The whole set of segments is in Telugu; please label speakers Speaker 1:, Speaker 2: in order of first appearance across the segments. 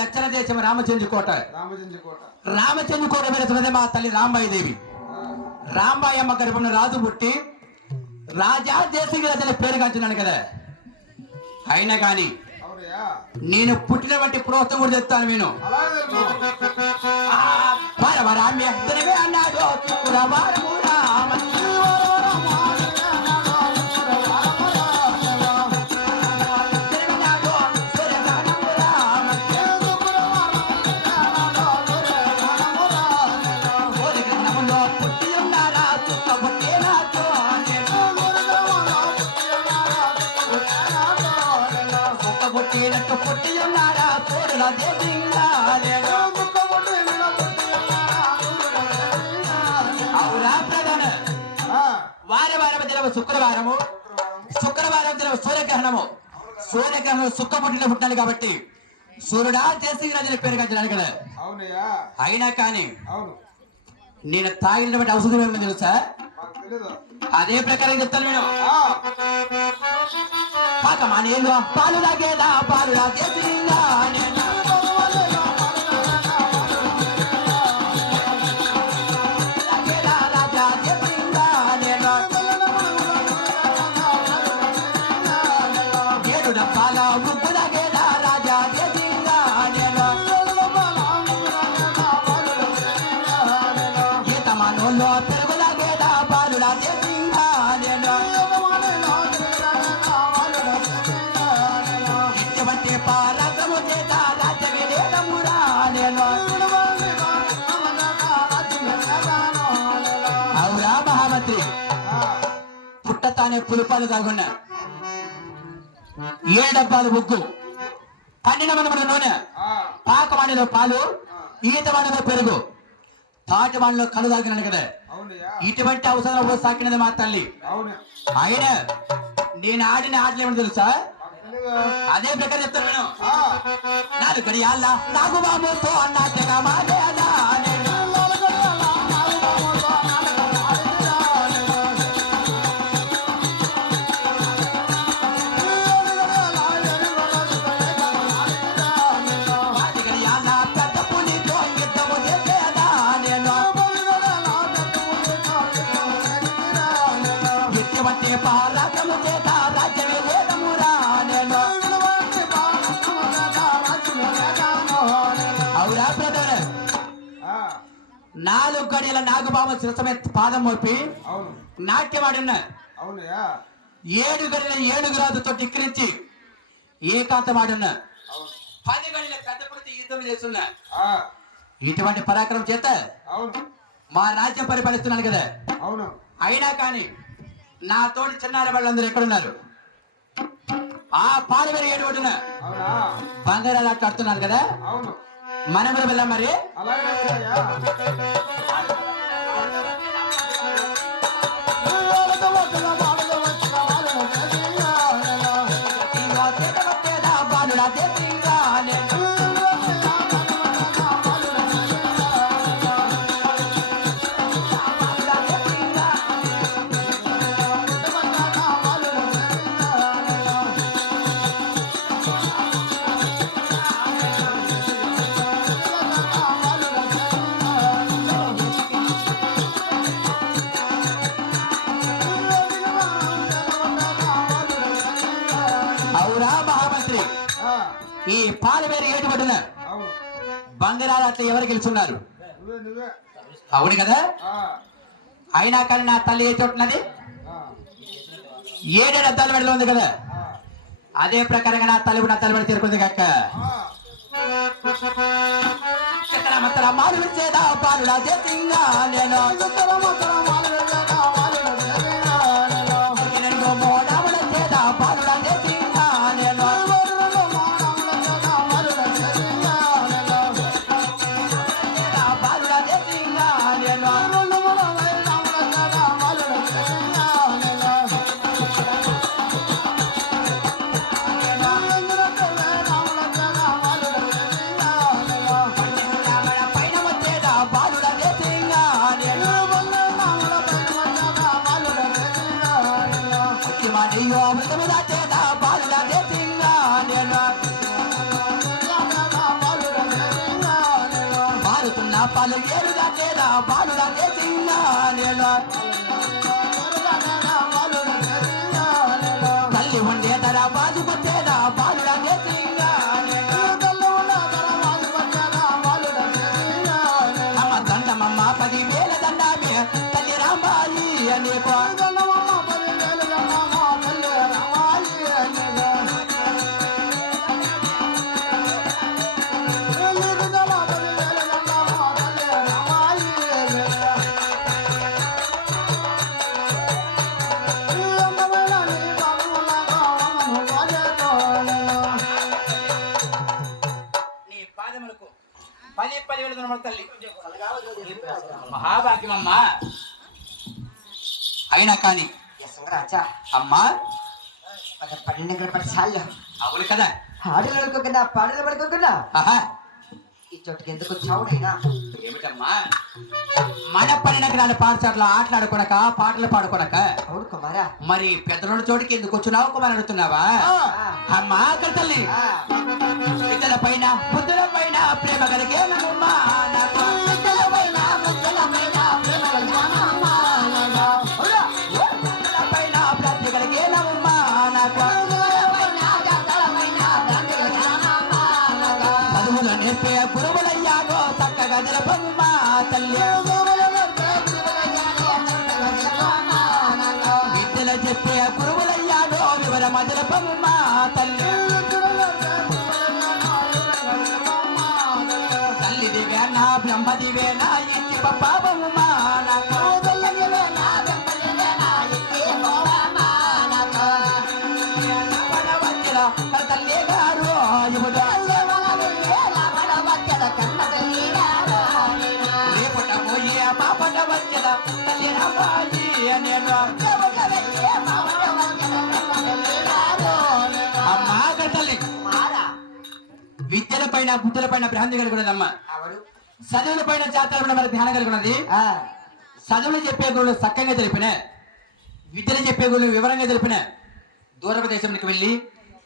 Speaker 1: దక్షిణ దేశం రామచంద్ర కోట.
Speaker 2: రామచంద్ర కోట.
Speaker 1: వెళుతున్నది మా తల్లి రాంబాయి దేవి రాంబాయి అమ్మ గర్భంలో రాజు పుట్టి రాజా దేశగిరి పేరు కాంచున్నాను కదా. అయినా కానీ నేను పుట్టిన వంటి ప్రోత్సాహం కూడా చెప్తాను నేను పరమరామ్య అన్నాడు. వార వారం దినము శుక్రవారము. శుక్రవారం దినం సూర్యగ్రహణము. సూర్యగ్రహణం సుక్క పుట్టిన పుట్టాలి కాబట్టి సూర్యుడా దేశించిన పేరు కట్టినాను కదా అయినా కానీ నేను తాగినటువంటి ఔషధం ఏమో తెలుసా? అదే ప్రకారం చెప్తాను నేను.
Speaker 2: ఆ,
Speaker 1: పాకమా నేను పాలు తాగేదా పాలు రాజేసిందా పుట్టతానే పులిపాలు తాగున్నా ఏడు డబ్బాలు ముగ్గు పన్నెండు మంది నూనె
Speaker 2: ఆ,
Speaker 1: పాకవాణిలో పాలు ఈత వాణిలో పెరుగు. తాటి వాణిలో కలు తాగినాను కదా ఇటువంటి అవసరం సాకినది మా తల్లి. ఆయన నేను ఆడిన ఆటలు ఏమో తెలుసా? అదే ప్రకారం చెప్తాను నేను. నాలుగు గడియాల నాగు బాబుతో అన్నట్టుగా మాట్లాడా నేను నాలుగు గడియల నాగబామ శిరసమే పాదం మోపి
Speaker 2: అవునయ్యా.
Speaker 1: ఏడు గడియల ఏడుగు రాజుతో టిక్కిరించి ఏకాంతమాడిన.
Speaker 2: అవును.
Speaker 1: పది గడియల పెద్ద పుడితే యుద్ధం చేస్తున్నా. ఇటువంటి పరాక్రమం చేత మా రాజ్యం పరిపాలిస్తున్నాను కదా.
Speaker 2: అవును.
Speaker 1: అయినా కానీ నా తోటి చిన్నారి వాళ్ళందరూ ఎక్కడున్నారు? ఆ పాలవేరు ఏడు
Speaker 2: అవునా?
Speaker 1: బంగారాలు ఆడుతున్నారు కదా.
Speaker 2: అవును.
Speaker 1: మనం కూడా వెళ్దాం మరి?
Speaker 2: అలాగే
Speaker 1: అట్లా ఎవరు గెలుచున్నారు అవును కదా అయినా కానీ నా తల్లి ఏ చోటున్నది
Speaker 2: ఆ,
Speaker 1: ఏడేడు అద్దాలు మెడలో ఉంది కదా అదే ప్రకారంగా నా తల్లి నా తల్లి తీరుకుంది కాక
Speaker 2: ఆ,
Speaker 1: చక్ర మత్తల మాలు విచ్చేదా పాలుడా దేశంగా నేను మహాభాగ్యమమ్మా. అయినా కానీ
Speaker 3: రాజా
Speaker 1: అమ్మా.
Speaker 3: పన్నెండు పడిసార్లు
Speaker 1: అవును కదా.
Speaker 3: ఆటలు పడుకోకుండా పాటలు పడుకోకుండా. ఈ చోటుకి ఎందుకు వచ్చావు నైనా
Speaker 1: ఏమిటమ్మా? మన పన్నెండు ఎకరాల పాఠశాలలో ఆటలాడుకోనక పాటలు పాడుకోనక.
Speaker 3: అవును కుమారా.
Speaker 1: మరి పెద్దల చోటికి ఎందుకు వచ్చినావు కుమార్ అడుగుతున్నావా? అమ్మా అక్కడ తల్లి. ఇతర పైన బుద్ధుల పైన ప్రేమ కలిగే తల్లి దివేనా బ్రహ్మ దివేనా ఇంటి పాపమ్మా నాకు పడవచ్చిరా తల్లి గారు ఇవుడు రేపట పోయి మా పట వచ్చద తల్లి రాబాయి నేను అమ్మా అక్కడ తల్లి విద్యల పైన బుద్ధుల పైన భ్రాంతి కలిగి ఉన్నదమ్మా
Speaker 3: ఆవిడు
Speaker 1: చదువుల పైన జాతర మరి ధ్యానం కలిగి ఉన్నది.
Speaker 3: ఆ,
Speaker 1: చదువులు చెప్పే గురువులు చక్కగా తెలిపిన విద్యలు చెప్పే గురువులు వివరంగా తెలిపిన దూరపు దేశంకి వెళ్ళి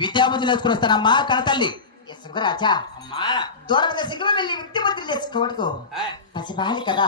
Speaker 1: విద్యాబుద్ధులు నేర్చుకుని వస్తానమ్మా కనతల్లి.
Speaker 3: ఎస్ రాజా.
Speaker 1: అమ్మా.
Speaker 3: దూరం దశకు వెళ్ళి వ్యక్తి బుద్ధులు తెచ్చుకోవటకు
Speaker 1: ఆ,
Speaker 3: పసిబాలి కదా.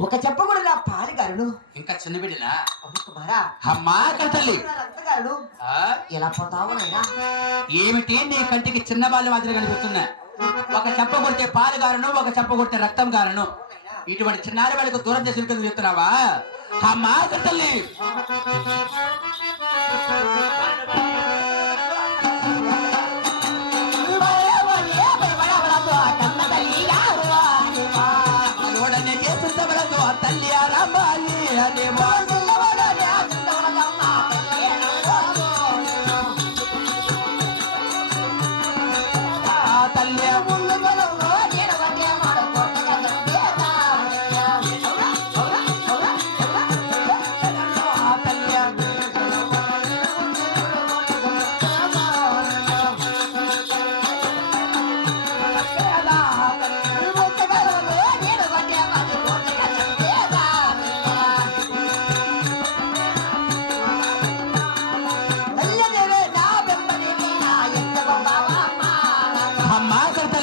Speaker 3: ఒక చెప్పకూడదు నా పాలిగారుడు
Speaker 1: ఇంకా చిన్న బిడ్డనా
Speaker 3: అవును కుమారా.
Speaker 1: అమ్మా కనతల్లి. ఆ,
Speaker 3: ఎలా పోతావు
Speaker 1: ఏమిటి నీ కంటికి చిన్న బాల్య మాదిరి కనిపిస్తున్నా ఒక చెప్ప కొడితే పాలు గారను ఒక చెప్ప కొడితే రక్తం గారను ఇటువంటి చిన్నారి వాళ్ళకు దూరం చేసి నువ్వు చెప్తున్నావా అమ్మా తల్లి తల్లి ఆరామాలి అనేవా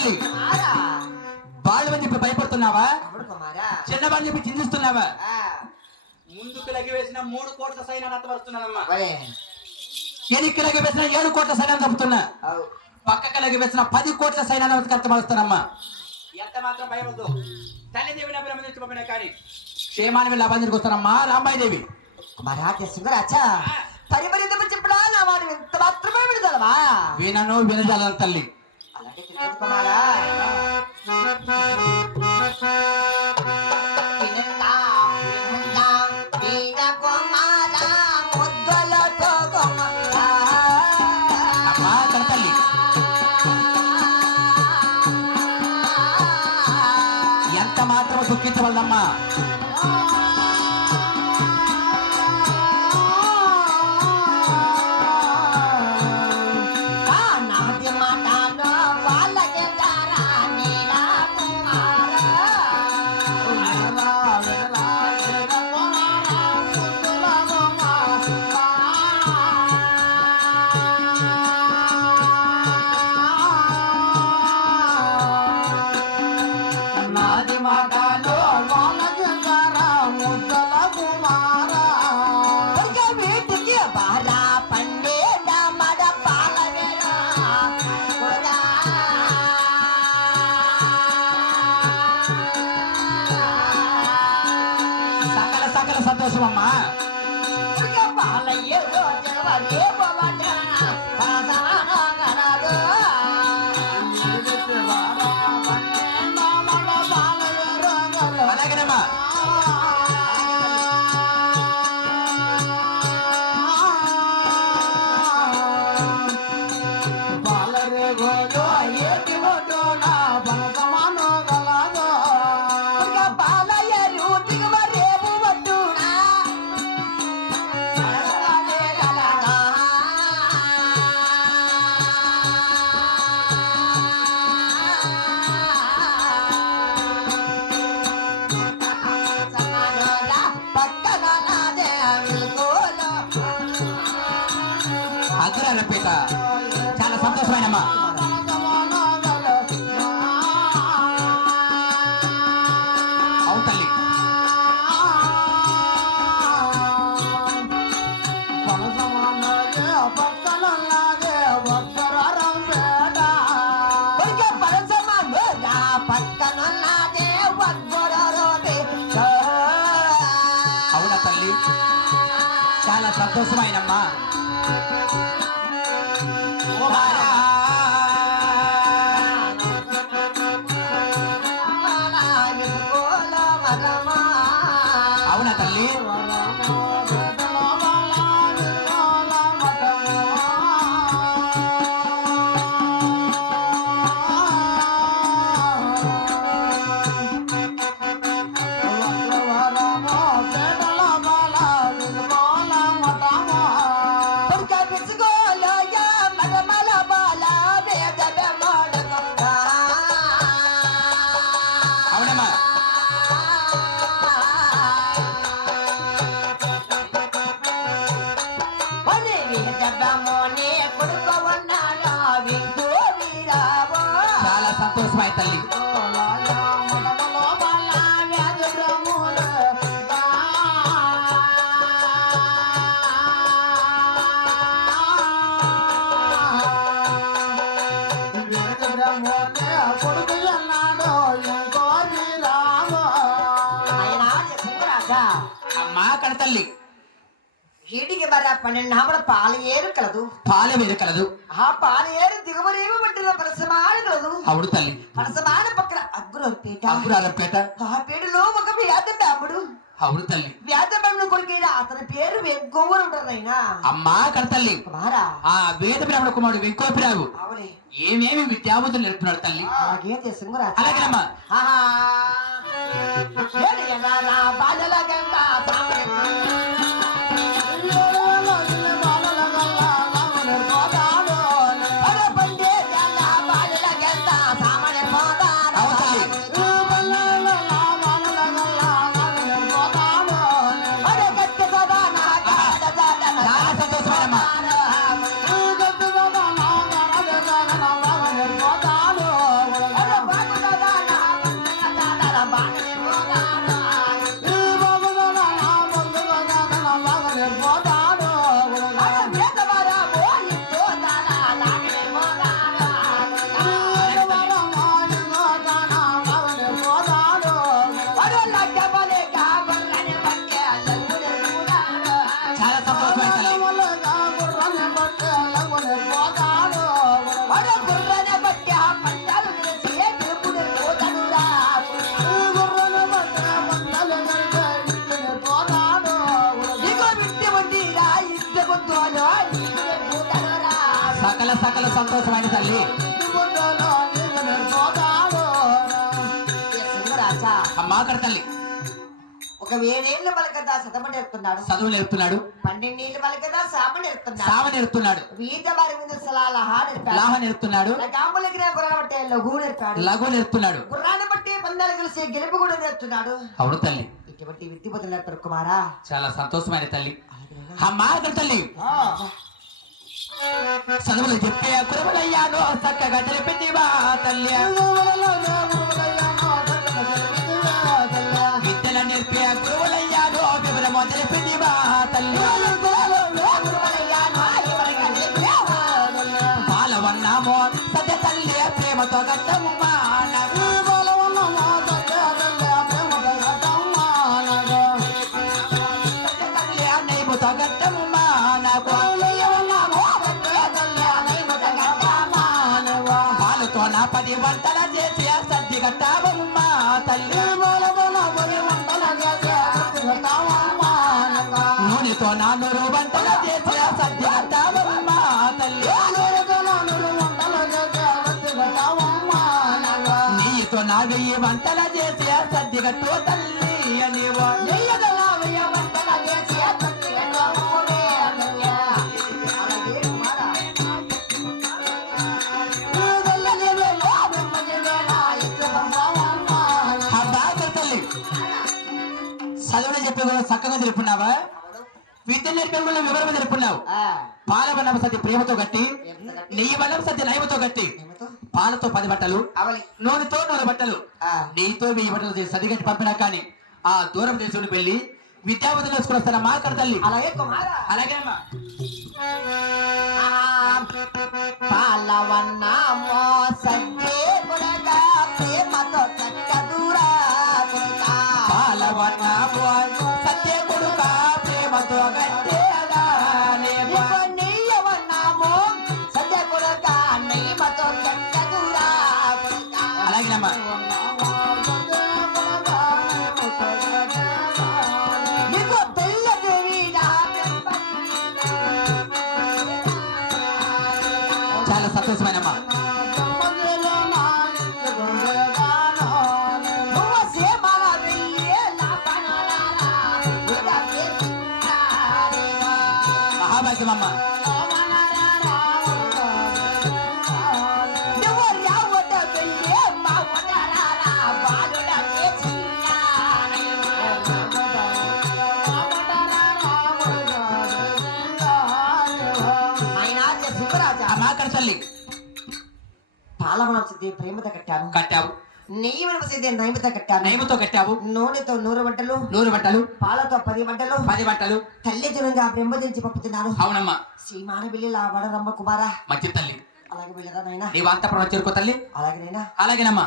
Speaker 1: తల్లి బాళ్ళు చెప్పి భయపడుతున్నావా? చిన్న వాళ్ళు చెప్పి చిందిస్తున్నావా? ముందుకు లగి వేసిన మూడు కోట్ల సైన్యం నత్తవరుస్తున్నానమ్మా ఎనికి లగి వేసిన ఏడు కోట్ల సైన్యం చంపుతున్నా పక్కకి లగి వేసిన పది కోట్ల సైన్యాన్ని కష్టపరుస్తానమ్మా ఎంత మాత్రం భయపడదు తల్లిదేవి నా బ్రహ్మ నుంచి పంపిన కానీ. క్షేమాన్ని వెళ్ళి అబ్బాయి వస్తానమ్మా రాంబాయి దేవి.
Speaker 3: పరిమళితము చెప్పడా నా వాడు ఎంత మాత్రమే విడుదలవా?
Speaker 1: వీణను వినజాల తల్లి.
Speaker 3: అలాగే
Speaker 1: ఎంత మాత్రం దుఃఖించవల్లమ్మా
Speaker 3: da
Speaker 2: da కడ
Speaker 3: వీటికి మరి పన్నెండు నామల పాల ఏరు కలదు.
Speaker 2: పాల మీద కలదు.
Speaker 3: ఆ పాల ఏరు దిగుమరేమి పట్టిన పరసమాన కలదు.
Speaker 2: అవుడు తల్లి.
Speaker 3: పరసమాన పక్కన అగ్గురు పీట
Speaker 2: అగ్రాలపేట
Speaker 3: ఆ పేరులో ఒక వ్యాధ బ్రాహ్మడు.
Speaker 2: అవుడు తల్లి.
Speaker 3: వ్యాధ కొడుకైన అతని పేరు వెంకొవ్వరు ఉంటారు నాయనా
Speaker 2: అమ్మా కడ తల్లి.
Speaker 3: కుమారా?
Speaker 2: ఆ వేద బ్రాహ్మణ కుమారుడు వెంకోపిరావు.
Speaker 3: అవునే.
Speaker 2: ఏమేమి విద్యాబుద్ధులు నేర్పుతున్నాడు తల్లి?
Speaker 3: అలాగే సింగురా
Speaker 2: అలాగేనమ్మా.
Speaker 3: ఆహా. పలకదా సతమని ఎడుతున్నాడు
Speaker 2: చదువు నేర్పుతున్నాడు.
Speaker 3: పన్నెండేళ్ళు పలకదా సామని ఎడుతున్నాడు
Speaker 2: సామ నేర్పుతున్నాడు.
Speaker 3: వీధ బారి మీద సలాల హా నేర్పాడు.
Speaker 2: లాహ నేర్పుతున్నాడు.
Speaker 3: గాంబులకి గుర్రాన్ని బట్టి లఘు నేర్పాడు.
Speaker 2: లఘు నేర్పుతున్నాడు.
Speaker 3: గుర్రాన్ని బట్టి పందాలు కలిసి గెలుపు కూడా నేర్చున్నాడు
Speaker 2: అవును తల్లి.
Speaker 3: ఇటువంటి విద్య బదులు కుమారా.
Speaker 2: చాలా సంతోషమైన తల్లి. అమ్మా తల్లి. చదువులు చెప్పే కురవలయ్యాను చక్కగా తెలిపిందివా తల్లి.
Speaker 1: నీతో నా వెయ్యి వంటల చేసి సద్దిగట్టు తల్లి అనేవా చదువులు చెప్పి కూడా చక్కగా తెలుపున్నావా? విద్య నేర్పే కూడా వివరణ తెలుపున్నావు పాల వనం సతి ప్రేమతో గట్టి నెయ్యి వనం సతి నయమతో గట్టి. పాలతో పది బట్టలు నూనెతో నూనె బట్టలు. నెయ్యితో వెయ్యి బట్టలు సదిగట్టి పంపినా కానీ ఆ దూరం దేశంలో వెళ్ళి విద్యావతి నేర్చుకుని వస్తాను తల్లి?
Speaker 3: అలాగే కుమారా.
Speaker 1: అలాగే అమ్మా.
Speaker 3: కొడక పాలవనసిద్ధి ప్రేమత కట్టాను
Speaker 1: కట్టావు.
Speaker 3: నెయ్యి వనసిద్ధి నైమత కట్టాను
Speaker 1: నయముతో కట్టావు.
Speaker 3: నూనెతో నూరు వంటలు.
Speaker 1: నూరు బట్టలు
Speaker 3: పాలతో పది వంటలు.
Speaker 1: పది బట్టలు
Speaker 3: తల్లి జనంగా బ్రహ్మదించి పంపుతున్నాను
Speaker 1: అవునమ్మా.
Speaker 3: శ్రీమాన బిల్లి లా వడరమ్మ కుమారా.
Speaker 1: మంచి తల్లి.
Speaker 3: అలాగే వెళ్ళరా నాయనా.
Speaker 1: నీవు అంతపురం చేరుకో తల్లి.
Speaker 3: అలాగే నైనా
Speaker 1: అలాగేనమ్మా.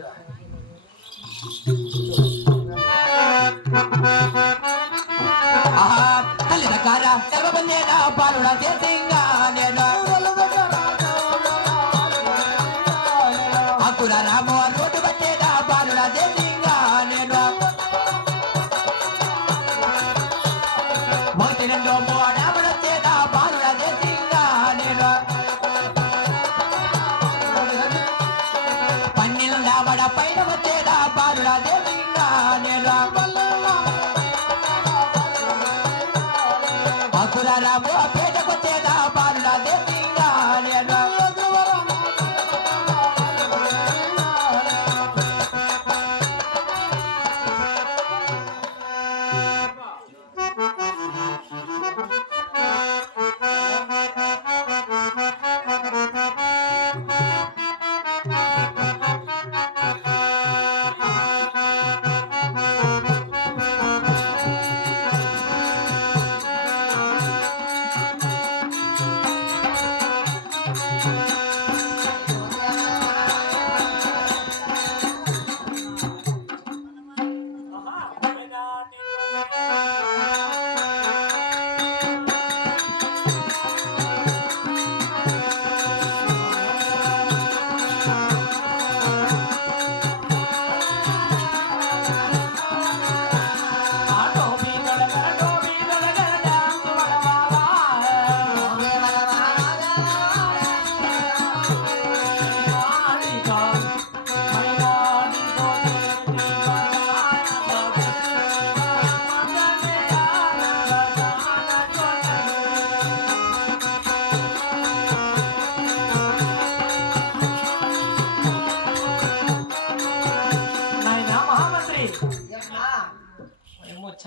Speaker 4: Yeah.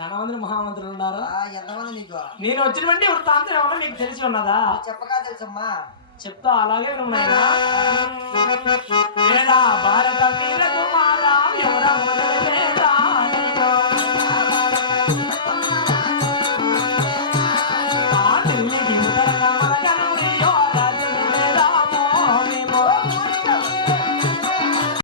Speaker 4: చాలా మంది మహామంత్రులు ఉన్నారు.
Speaker 3: ఎంతమంది నీకు?
Speaker 4: నేను వచ్చినటువంటి వృత్తాంతం ఏమన్నా మీకు తెలిసి ఉన్నదా?
Speaker 3: చెప్పగా తెలుసమ్మా.
Speaker 4: చెప్తా అలాగే వేళ భారత వీరకు